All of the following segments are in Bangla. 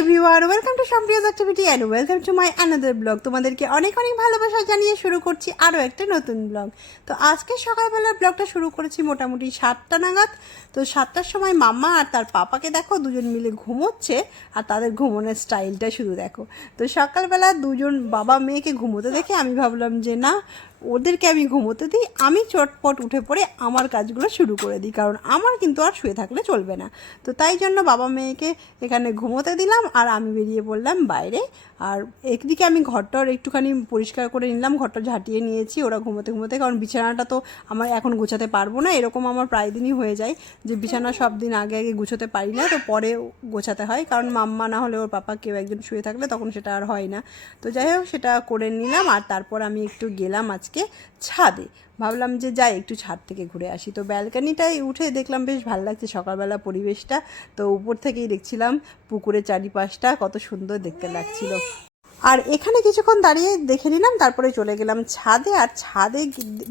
এভরিওয়ান, ওয়েলকাম টু সম্প্রিয়াস activity and welcome to my another blog. তোমাদেরকে অনেক অনেক ভালোবাসা জানিয়ে শুরু করছি আরও একটা নতুন ব্লগ। তো আজকে সকালবেলার ব্লগটা শুরু করেছি মোটামুটি 7টা নাগাদ। তো 7টার সময় মাম্মা আর তার পাপাকে দেখো দুজন মিলে ঘুমোচ্ছে, আর তাদের ঘুমোনোর স্টাইলটা শুধু দেখো। তো সকালবেলা দুজন বাবা মেয়েকে ঘুমোতে দেখে আমি ভাবলাম যে না, ওদেরকে আমি ঘুমোতে দিই, আমি চটপট উঠে পড়ে আমার কাজগুলো শুরু করে দিই, কারণ আমার কিন্তু আর শুয়ে থাকলে চলবে না। তো তাই জন্য বাবা মেয়েকে এখানে ঘুমোতে দিলাম আর আমি বেরিয়ে পড়লাম বাইরে। আর একদিকে আমি ঘরটার একটুখানি পরিষ্কার করে নিলাম, ঘরটা ঝাঁটিয়ে নিয়েছি ওরা ঘুমোতে ঘুমোতে, কারণ বিছানাটা তো আমার এখন গোছাতে পারবো না। এরকম আমার প্রায় দিনই হয়ে যায় যে বিছানা সব দিন আগে আগে গুছোতে পারি না, তো পরে গোছাতে হয়, কারণ মাম্মা না হলে ওর পাপা কেউ একজন শুয়ে থাকলে তখন সেটা আর হয় না। তো যাই হোক, সেটা করে নিলাম। আর তারপর আমি একটু গেলাম আজকে ছাদে, ভাবলাম যে যাই একটু ছাদ থেকে ঘুরে আসি। তো ব্যালকানিটায় উঠে দেখলাম বেশ ভালো লাগছে সকালবেলা পরিবেশটা। তো উপর থেকেই দেখছিলাম পুকুরের চারিপাশটা কত সুন্দর দেখতে লাগছিল। আর এখানে কিছুক্ষণ দাঁড়িয়ে দেখে নিলাম, তারপরে চলে গেলাম ছাদে। আর ছাদে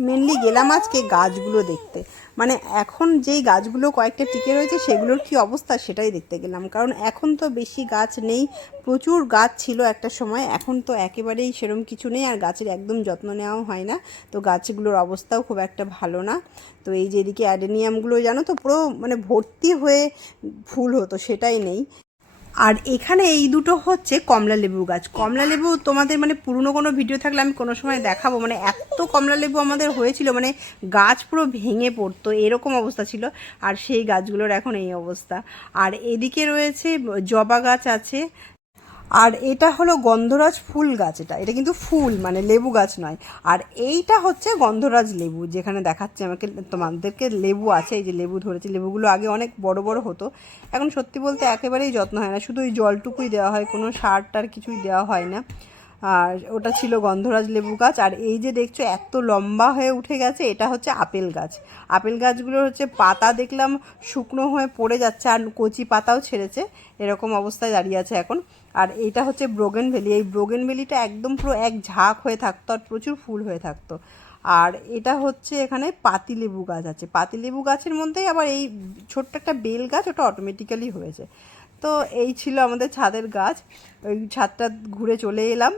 মেনলি গেলাম আজকে গাছগুলো দেখতে, মানে এখন যেই গাছগুলো কয়েকটা টিকে রয়েছে সেগুলোর কি অবস্থা সেটাই দেখতে গেলাম, কারণ এখন তো বেশি গাছ নেই। প্রচুর গাছ ছিল একটা সময়, এখন তো একেবারেই সেরকম কিছু নেই, আর গাছের একদম যত্ন নেওয়াও হয় না। তো গাছগুলোর অবস্থাও খুব একটা ভালো না। তো এই যে এদিকে অ্যাডেনিয়ামগুলো জানো তো পুরো মানে ভর্তি হয়ে ফুল হতো, সেটাই নেই। আর এখানে এই দুটো হচ্ছে কমলা লেবু গাছ। কমলা লেবু তোমাদের মানে পুরনো কোনো ভিডিও থাকলে আমি কোনো সময় দেখাবো, মানে এত কমলা লেবু আমাদের হয়েছিল, মানে গাছ পুরো ভেঙে পড়তো, এরকম অবস্থা ছিল। আর সেই গাছগুলোর এখন এই অবস্থা। আর এদিকে রয়েছে জবা গাছ আছে। আর এটা হলো গন্ধরাজ ফুল গাছ, এটা কিন্তু ফুল মানে লেবু গাছ নয়। আর এইটা হচ্ছে গন্ধরাজ লেবু, যেখানে দেখাচ্ছে আমাকে তোমাদেরকে লেবু আছে, এই যে লেবু ধরেছে। লেবুগুলো আগে অনেক বড় বড় হতো, এখন সত্যি বলতে একেবারেই যত্ন হয় না, শুধু ওই জলটুকুই দেওয়া হয়, কোনো সার টার কিছুই দেওয়া হয় না। আর ওটা ছিল গন্ধরাজ লেবু গাছ। আর এই যে দেখছো এত লম্বা হয়ে উঠে গেছে, এটা হচ্ছে আপেল গাছ। আপেল গাছগুলোর হচ্ছে পাতা দেখলাম শুকনো হয়ে পড়ে যাচ্ছে, আর কচি পাতাও ছেড়েছে, এরকম অবস্থায় দাঁড়িয়ে আছে এখন। আর এইটা হচ্ছে ব্রোগেনভেলি। এই ব্রোগেনভেলিটা একদম পুরো এক ঝাঁক হয়ে থাকতো আর প্রচুর ফুল হয়ে থাকতো। আর এটা হচ্ছে এখানে পাতিলেবু গাছ আছে। পাতিলেবু গাছের মধ্যেই আবার এই ছোট্ট একটা বেল গাছ, ওটা অটোমেটিক্যালি হয়েছে। তো এই ছিল আমাদের ছাদের গাছ। ওই ছাদটা ঘুরে চলে এলাম,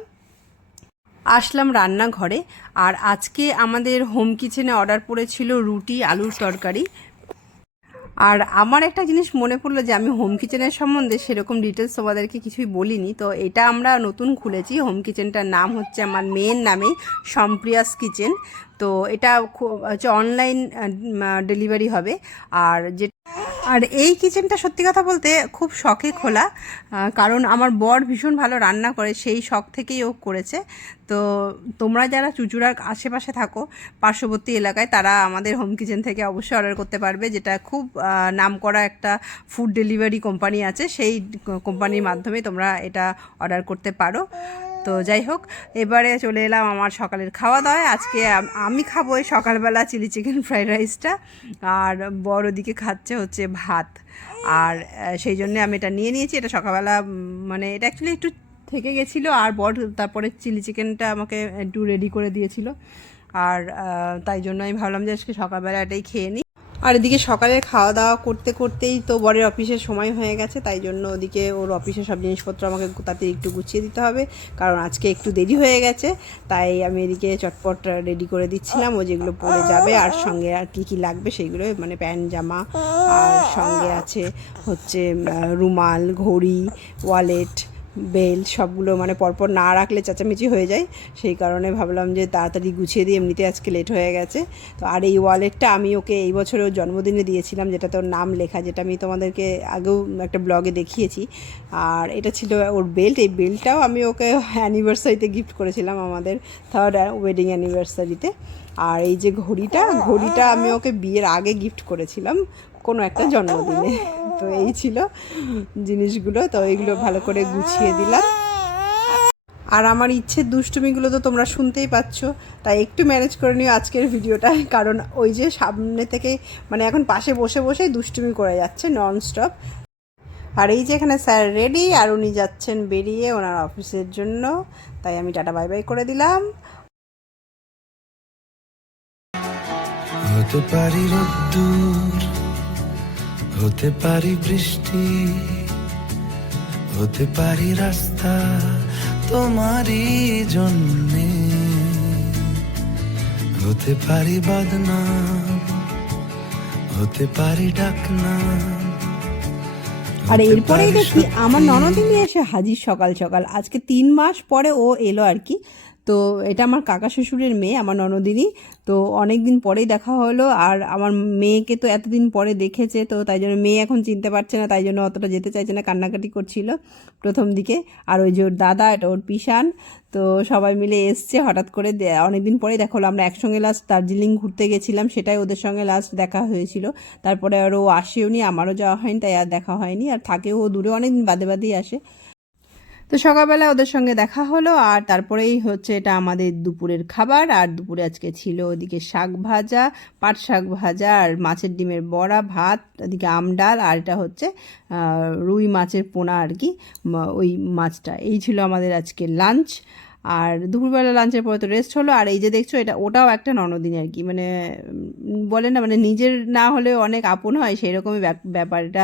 আসলাম রান্নাঘরে। আর আজকে আমাদের হোম কিচেনে অর্ডার পড়েছিল রুটি আলুর তরকারি। আর আমার একটা জিনিস মনে পড়লো যে আমি হোম কিচেনের সম্বন্ধে সেরকম ডিটেলস তোমাদেরকে কিছুই বলিনি। তো এটা আমরা নতুন খুলেছি, হোম কিচেনটার নাম হচ্ছে আমার মেয়ের নামেই, সম্প্রিয়াস কিচেন। তো এটা হচ্ছে অনলাইন ডেলিভারি হবে। আর এই কিচেনটা সত্যি কথা বলতে খুব শখে খোলা, কারণ আমার বর ভীষণ ভালো রান্না করে, সেই শখ থেকেই ও করেছে। তো তোমরা যারা চুঁচুড়ার আশেপাশে থাকো, পার্শ্ববর্তী এলাকায়, তারা আমাদের হোম কিচেন থেকে অবশ্যই অর্ডার করতে পারবে, যেটা খুব নামকরা একটা ফুড ডেলিভারি কোম্পানি আছে, সেই কোম্পানির মাধ্যমে তোমরা এটা অর্ডার করতে পারো। তো যাই হোক, এবারে চলে এলাম আমার সকালের খাওয়া দাওয়ায়। আজকে আমি খাবো এই সকালবেলা চিলি চিকেন ফ্রাইড রাইসটা, আর বড় দিকে খাচ্ছে হচ্ছে ভাত। আর সেই জন্যে আমি এটা নিয়ে নিয়েছি। এটা সকালবেলা মানে এটা অ্যাকচুয়ালি একটু থেকে গেছিলো, আর বড় তারপরে চিলি চিকেনটা আমাকে একটু রেডি করে দিয়েছিল। আর তাই জন্য আমি ভাবলাম যে আজকে সকালবেলা এটাই খেয়ে নিই। আর এদিকে সকালে খাওয়া দাওয়া করতে করতেই তো বরের অফিসের সময় হয়ে গেছে, তাই জন্য ওদিকে ওর অফিসের সব জিনিসপত্র আমাকে তাতে একটু গুছিয়ে দিতে হবে, কারণ আজকে একটু দেরি হয়ে গেছে। তাই আমি এদিকে চটপট রেডি করে দিচ্ছিলাম, ও যেগুলো পরে যাবে আর সঙ্গে আর কী কী লাগবে সেইগুলো, মানে প্যান্ট জামা, আর সঙ্গে আছে হচ্ছে রুমাল, ঘড়ি, ওয়ালেট, বেল, সবগুলো মানে পরপর না রাখলে চেঁচামেচি হয়ে যায়, সেই কারণে ভাবলাম যে তাড়াতাড়ি গুছিয়ে দিই, এমনিতে আজকে লেট হয়ে গেছে। তো আর এই ওয়ালেটটা আমি ওকে এই বছরের জন্মদিনে দিয়েছিলাম, যেটা তোর নাম লেখা, যেটা আমি তোমাদেরকে আগেও একটা ব্লগে দেখিয়েছি। আর এটা ছিল ওর বেল্ট, এই বেল্টটাও আমি ওকে অ্যানিভার্সারিতে গিফট করেছিলাম, আমাদের 3rd ওয়েডিং অ্যানিভার্সারিতে। আর এই যে ঘড়িটা আমি ওকে বিয়ের আগে গিফট করেছিলাম কোনো একটা জন্মদিনে। তো এই ছিল জিনিসগুলো, তো এইগুলো ভালো করে গুছিয়ে দিলাম। আর আমার ইচ্ছের দুষ্টুমিগুলো তো তোমরা শুনতেই পাচ্ছ, তাই একটু ম্যানেজ করে নিও আজকের ভিডিওটা, কারণ ওই যে সামনে থেকে মানে এখন পাশে বসে বসেই দুষ্টুমি করে যাচ্ছে ননস্টপ। আর এই যে এখানে স্যার রেডি, আর উনি যাচ্ছেন বেরিয়ে ওনার অফিসের জন্য, তাই আমি টাটা বাই বাই করে দিলাম। হতে পারি রোদ্দুর, হতে পারি বৃষ্টি, হতে পারি রাস্তা তোমারই জন্যে, হতে পারি বদনাম, হতে পারি ডাকনাম। আর এরপরেই দেখি আমার ননদিনী এসে হাজির সকাল সকাল। আজকে 3 মাস পরে ও এলো আর কি। তো এটা আমার কাকা শ্বশুরের মেয়ে, আমার ননদিনী। তো অনেক দিন পরেই দেখা হলো। আর আমার মেয়েকে তো এতদিন পরে দেখেছে, তো তাই জন্য মেয়ে এখন চিনতে পারছে না, তাই জন্য অতটা যেতে চাইছে না, কান্নাকাটি করছিল প্রথম দিকে। আর ওই যে ওর দাদা, এটা ওর পিসান। তো সবাই মিলে এসছে হঠাৎ করে, অনেকদিন পরেই দেখা হলো। আমরা একসঙ্গে লাস্ট দার্জিলিং ঘুরতে গেছিলাম, সেটাই ওদের সঙ্গে লাস্ট দেখা হয়েছিল। তারপরে আর ও আসেও নি, আমারও যাওয়া হয়নি, তাই আর দেখা হয়নি। আর থাকেও ও দূরে, অনেক দিন বাদে বাদেই আসে। তো সকালবেলা ওদের সঙ্গে দেখা হলো। আর তারপরেই হচ্ছে এটা আমাদের দুপুরের খাবার। আর দুপুরে আজকে ছিল ওদিকে শাক ভাজা, পাট শাক ভাজা, আর মাছের ডিমের বড়া, ভাত, ওদিকে আম ডাল, আর এটা হচ্ছে রুই মাছের পোনা আর কি, ওই মাছটা। এই ছিল আমাদের আজকে লাঞ্চ। আর দুপুরবেলা লাঞ্চের পরে তো রেস্ট হলো। আর এই যে দেখছো, এটা ওটাও একটা ননদিনী আর কি, মানে বলে না, মানে নিজের না হলেও অনেক আপন হয়, সেই রকমই ব্যাপার এটা।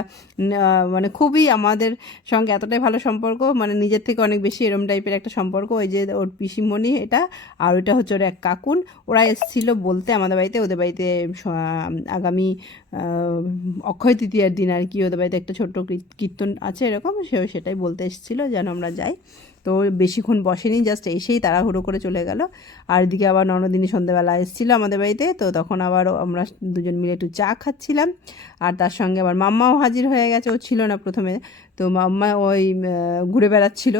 মানে খুবই আমাদের সঙ্গে এতটাই ভালো সম্পর্ক, মানে নিজের থেকে অনেক বেশি এরম টাইপের একটা সম্পর্ক। ওই যে ওর পিসিমণি এটা, আর ওইটা হচ্ছে ওর এক কাকুন। ওরা এসেছিল বলতে আমাদের বাড়িতে, ওদের বাড়িতে আগামী অক্ষয় তৃতীয়ার দিন আর কি ওদের বাড়িতে একটা ছোট্ট কীর্তন আছে এরকম, সেটাই বলতে এসেছিলো যেন আমরা যাই। তো বেশিক্ষণ বসেনি, জাস্ট এসেই তাড়াহুড়ো করে চলে গেল। আর এদিকে আবার ননদিনী সন্ধ্যেবেলা এসেছিলো আমাদের বাড়িতে, তো তখন আবার আমরা দুজন মিলে একটু চা খাচ্ছিলাম। আর তার সঙ্গে আবার মাম্মাও হাজির হয়ে গেছে, ও ছিল না প্রথমে। তো মাম্মা ওই ঘুরে বেড়াচ্ছিল।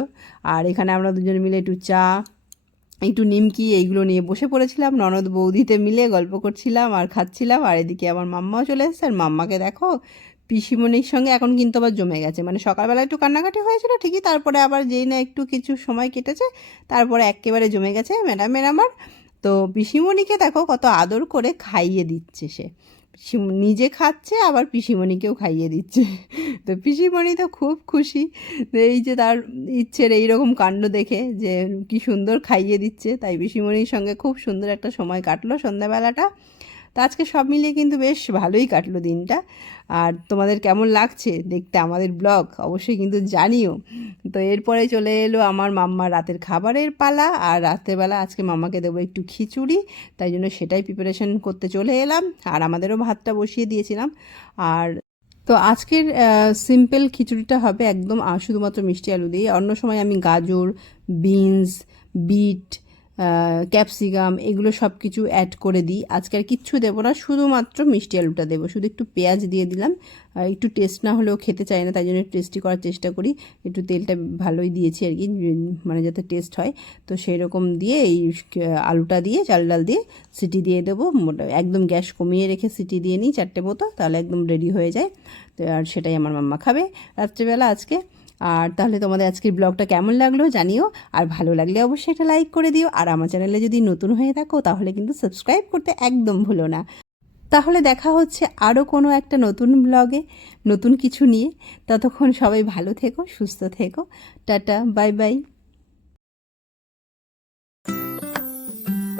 আর এখানে আমরা দুজন মিলে একটু চা, একটু নিমকি, এইগুলো নিয়ে বসে পড়েছিলাম, ননদ বৌদিতে মিলে গল্প করছিলাম আর খাচ্ছিলাম। আর এদিকে আমার মাম্মাও চলে এসেছে। আর মাম্মাকে দেখো, পিসিমণির সঙ্গে এখন কিন্তু আবার জমে গেছে। মানে সকালবেলা একটু কান্নাকাটি হয়েছিল ঠিকই, তারপরে আবার যেই না একটু কিছু সময় কেটেছে, তারপরে একেবারে জমে গেছে ম্যাডামের আমার। তো পিসিমণিকে দেখো কত আদর করে খাইয়ে দিচ্ছে সে, নিজে খাচ্ছে আবার পিসিমণিকেও খাইয়ে দিচ্ছে। তো পিসিমণি তো খুব খুশি, এই যে তার ইচ্ছের এইরকম কাণ্ড দেখে, যে কি সুন্দর খাইয়ে দিচ্ছে। তাই পিসিমণির সঙ্গে খুব সুন্দর একটা সময় কাটলো সন্ধ্যাবেলাটা। তো আজকে সব মিলিয়ে কিন্তু বেশ ভালোই কাটলো দিনটা। আর তোমাদের কেমন লাগছে দেখতে আমাদের ব্লগ অবশ্যই কিন্তু জানিও। তো এরপরে চলে এলো আমার মাম্মার রাতের খাবারের পালা। আর রাত্রেবেলা আজকে মাম্মাকে দেবো একটু খিচুড়ি, তাই জন্য সেটাই প্রিপারেশন করতে চলে এলাম। আর আমাদেরও ভাতটা বসিয়ে দিয়েছিলাম। আর তো আজকের সিম্পল খিচুড়িটা হবে একদম শুধুমাত্র মিষ্টি আলু দিয়ে। অন্য সময় আমি গাজর, বিনস, বিট, ক্যাপসিকাম এগুলো সব কিছু অ্যাড করে দিই। আজকে আর কিচ্ছু দেবো না, শুধুমাত্র মিষ্টি আলুটা দেবো। শুধু একটু পেঁয়াজ দিয়ে দিলাম, একটু টেস্ট না হলেও খেতে চাই না, তাই জন্য টেস্টি করার চেষ্টা করি। একটু তেলটা ভালোই দিয়েছি আর কি, মানে যাতে টেস্ট হয়। তো সেই রকম দিয়ে এই আলুটা দিয়ে, চাল ডাল দিয়ে সিটি দিয়ে দেবো। একদম গ্যাস কমিয়ে রেখে সিটি দিয়ে নিই 4টে মতো, তাহলে একদম রেডি হয়ে যায়। তো আর সেটাই আমার মাম্মা খাবে রাত্রেবেলা আজকে। আর তাহলে তোমাদের আজকের ব্লগটা কেমন লাগলো জানিও। আর ভালো লাগলে অবশ্যই একটা লাইক করে দিও। আর আমার চ্যানেলে যদি নতুন হয়ে থাকো তাহলে কিন্তু সাবস্ক্রাইব করতে একদম ভুলো না। তাহলে দেখা হচ্ছে আরও কোনো একটা নতুন ব্লগে, নতুন কিছু নিয়ে। ততক্ষণ সবাই ভালো থেকো, সুস্থ থেকো। Tata, bye bye.